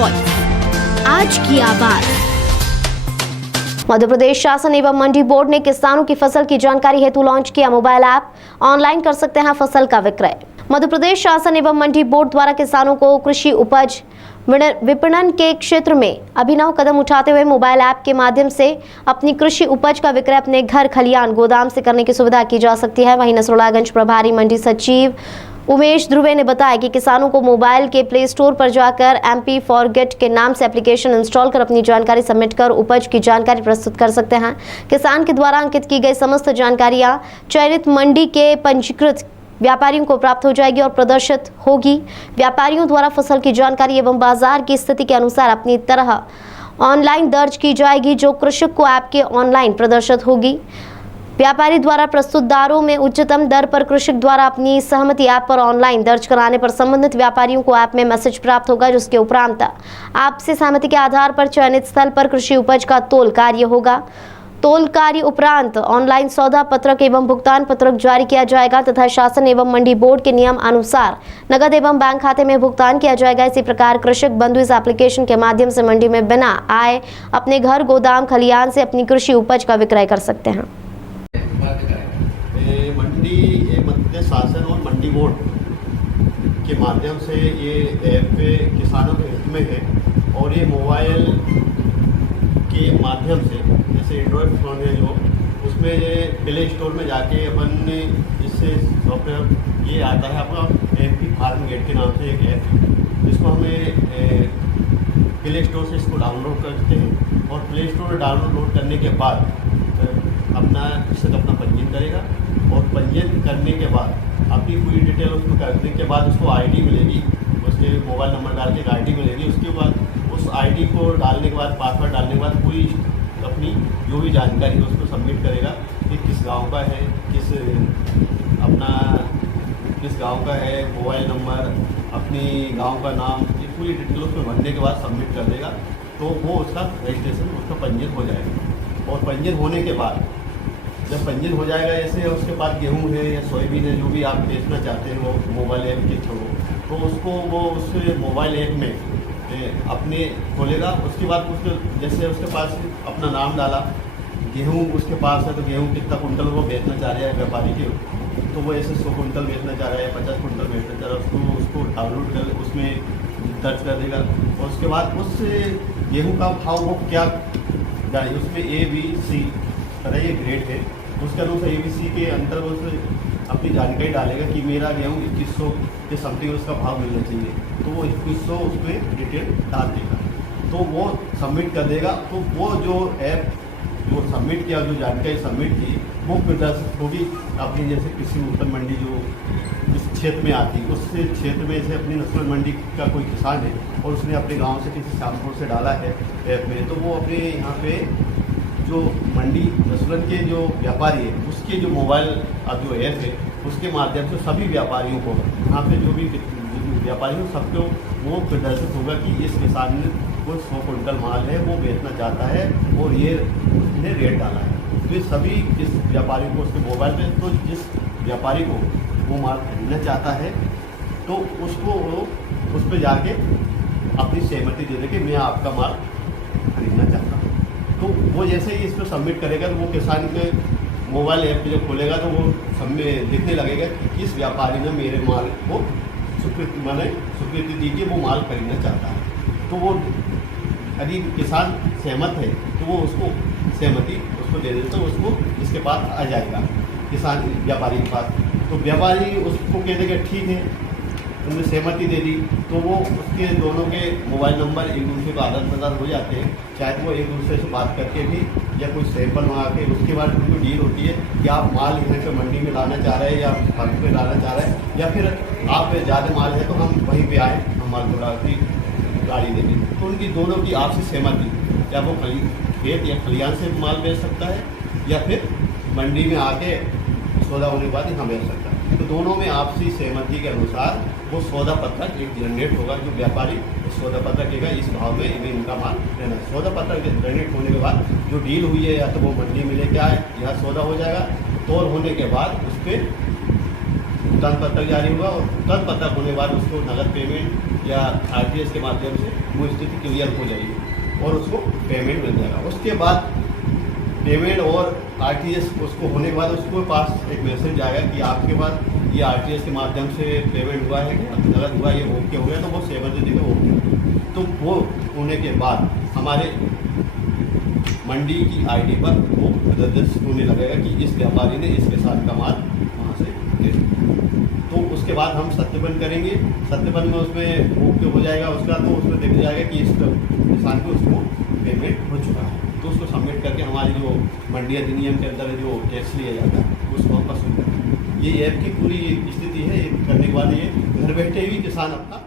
Voice, आज की आवाज। मध्य प्रदेश शासन एवं मंडी बोर्ड ने किसानों की फसल की जानकारी हेतु लॉन्च किया मोबाइल ऐप। ऑनलाइन कर सकते हैं फसल का विक्रय। मध्य प्रदेश शासन एवं मंडी बोर्ड द्वारा किसानों को कृषि उपज विपणन के क्षेत्र में अभिनव कदम उठाते हुए मोबाइल ऐप के माध्यम से अपनी कृषि उपज का विक्रय अपने घर, खलियान, गोदाम से करने की सुविधा की जा सकती है। वहीं नसरुल्लागंज प्रभारी मंडी सचिव उमेश ध्रुवे ने बताया कि किसानों को मोबाइल के प्ले स्टोर पर जाकर MP फॉरगेट के नाम से एप्लीकेशन इंस्टॉल कर अपनी जानकारी सबमिट कर उपज की जानकारी प्रस्तुत कर सकते हैं। किसान के द्वारा अंकित की गई समस्त जानकारियां चयनित मंडी के पंजीकृत व्यापारियों को प्राप्त हो जाएगी और प्रदर्शित होगी। व्यापारियों द्वारा फसल की जानकारी एवं बाजार की स्थिति के अनुसार अपनी तरह ऑनलाइन दर्ज की जाएगी, जो कृषक को ऐप के ऑनलाइन प्रदर्शित होगी। व्यापारी द्वारा प्रस्तुत दरों में उच्चतम दर पर कृषक द्वारा अपनी सहमति ऐप पर ऑनलाइन दर्ज कराने पर संबंधित व्यापारियों को ऐप में मैसेज प्राप्त होगा, जिसके उपरांत आपसी सहमति के आधार पर चयनित स्थल पर कृषि उपज का तोल कार्य होगा। तोल कार्य उपरांत ऑनलाइन सौदा पत्रक एवं भुगतान पत्रक जारी किया जाएगा तथा शासन एवं मंडी बोर्ड के नियम अनुसार नगद एवं बैंक खाते में भुगतान किया जाएगा। इसी प्रकार कृषक बंधु इस एप्लीकेशन के माध्यम से मंडी में बिना आए अपने घर, गोदाम, खलियान से अपनी कृषि उपज का विक्रय कर सकते हैं। मंडी मध्य प्रदेश शासन और मंडी बोर्ड के माध्यम से ये ऐप किसानों के हित में है और ये मोबाइल के माध्यम से, जैसे एंड्रॉयड फ़ोन है जो, उसमें ये प्ले स्टोर में जाके अपन इससे सॉफ्टवेयर ये आता है आपका MP फॉरगेट के नाम से एक ऐप, जिसको हमें प्ले स्टोर से इसको डाउनलोड करते हैं और प्ले स्टोर डाउनलोड करने के बाद अपना पंजीयन करेगा और पंजीयन करने के बाद अपनी पूरी डिटेल उसको करने के बाद उसको ID मिलेगी, उसके मोबाइल नंबर डाल के ID मिलेगी। उसके बाद उस ID को डालने के बाद, पासवर्ड डालने के बाद पूरी अपनी जो भी जानकारी है उसको सबमिट करेगा कि किस गांव का है, किस गांव का है, मोबाइल नंबर, अपनी गांव का नाम, ये पूरी डिटेल उसको भरने के बाद सबमिट कर देगा तो वो उसका रजिस्ट्रेशन, उसका पंजीयन हो जाएगा। और पंजीयन होने के बाद जब पंजीयन हो जाएगा, जैसे उसके बाद गेहूं है या सोयाबीन है, जो भी आप बेचना चाहते हैं वो मोबाइल ऐप के थ्रू, तो उसको वो उस मोबाइल ऐप में अपने खोलेगा। उसके बाद उसको जैसे उसके पास अपना नाम डाला, गेहूं उसके पास है तो गेहूं कितना कुंटल वो बेचना चाह रहा है व्यापारी के, तो वो ऐसे 100 कुंटल बेचना चाह रहा है, 50 कुंटल बेचना चाह रहा है, उसको डाउनलोड कर उसमें दर्ज कर देगा। और उसके बाद उस गेहूँ का भाव वो क्या जाए, उसमें ABC तरह ये ग्रेड है, उसके अनुसार ABC के अंतर वो अपनी जानकारी डालेगा कि मेरा गेहूँ 2100 के समथिंग उसका भाव मिलना चाहिए, तो वो 2100 उसमें डिटेल डाल देगा, तो वो सबमिट कर देगा। तो वो जो ऐप जो सबमिट किया, जो जानकारी सबमिट की, वो प्रदर्शित होगी अपनी जैसे कृषि उत्पन्न मंडी जो जिस क्षेत्र में आती है, उस क्षेत्र में जैसे अपनी नस्ल मंडी का कोई किसान है और उसने अपने गाँव से किसी शामपुर से डाला है ऐप में, तो वो अपने यहाँ पे जो मंडी नसलन के जो व्यापारी है उसके जो मोबाइल अब जो ऐप है उसके माध्यम से सभी व्यापारियों को, यहाँ पे जो भी व्यापारी हो सबको वो प्रदर्शित होगा कि इस किसान ने वो 100 कुंटल माल है वो बेचना चाहता है और ये उसने रेट डाला है। तो ये सभी इस व्यापारी को उसके मोबाइल पे, तो जिस व्यापारी को वो माल खरीदना चाहता है तो उसको उस पर जाके अपनी सहमति दे दे कि मैं आपका माल खरीदना चाहता हूँ। तो वो जैसे ही इस पर सबमिट करेगा तो वो किसान के मोबाइल ऐप जब खोलेगा तो वो सब में दिखने लगेगा कि किस व्यापारी ने मेरे माल को स्वीकृति दी कि वो माल खरीदना चाहता है। तो वो यदि किसान सहमत है तो वो उसको सहमति उसको दे देता, तो उसको इसके पास आ जाएगा किसान व्यापारी के पास। तो व्यापारी उसको कह देगा ठीक है, उन्होंने सहमति दे दी, तो वो उसके दोनों के मोबाइल नंबर एक दूसरे को आदान प्रदान हो जाते हैं। चाहे वो एक दूसरे से बात करके भी या कोई सैंपल मंगा के, उसके बाद उनको डील होती है कि आप माल यहाँ से मंडी में लाना चाह रहे हैं या फर्म पे लाना चाह रहे हैं, या फिर आप ज़्यादा माल है तो हम वहीं पे आए, हम माल थोड़ा की गाड़ी देंगे। तो उनकी दोनों की आपसी सहमति, या वो खेत या खलियान से माल बेच सकता है या फिर मंडी में आके सौदा होने के बाद यहाँ बेच सकता है। तो दोनों में आपसी सहमति के अनुसार वो सौदा पत्रक एक जनरेट होगा, जो व्यापारी उस सौदा पत्रक देगा इस भाव में इनका माल लेना है। सौदा पत्रक जनरेट होने के बाद जो डील हुई है या तो वो मंडी में लेके आए, यहाँ सौदा हो जाएगा, तोल होने के बाद उस पर भुगतान पत्रक जारी होगा और भुगतान पत्रक होने के बाद उसको नगद पेमेंट या आरटीजीएस के माध्यम से वो स्थिति क्लियर हो जाएगी और उसको पेमेंट मिल जाएगा। उसके बाद पेमेंट और आरटीजीएस उसको होने के बाद उसको पास एक मैसेज आएगा कि आपके पास ये आरटीजीएस के माध्यम से पेमेंट हुआ है क्या, अगर हुआ ये ओके हो गया तो वो 7 दिन में ओके। तो वो होने के बाद हमारे मंडी की आईडी पर वो प्रदर्शित होने लगेगा कि इस व्यापारी ने इसके साथ का माल वहाँ से ले लिया। तो उसके बाद हम सत्यापन करेंगे, सत्यापन में उसमें ओके हो जाएगा उसका, तो उसमें दिख जाएगा कि इस किसान को उसको पेमेंट हो चुका है। तो उसको सबमिट करके हमारी जो मंडी अधिनियम के अंदर जो टैक्स लिया जाता है उसको हम वसूल करते हैं। ये ऐप की पूरी स्थिति है। ये करने के बाद ये घर बैठे ही किसान अपना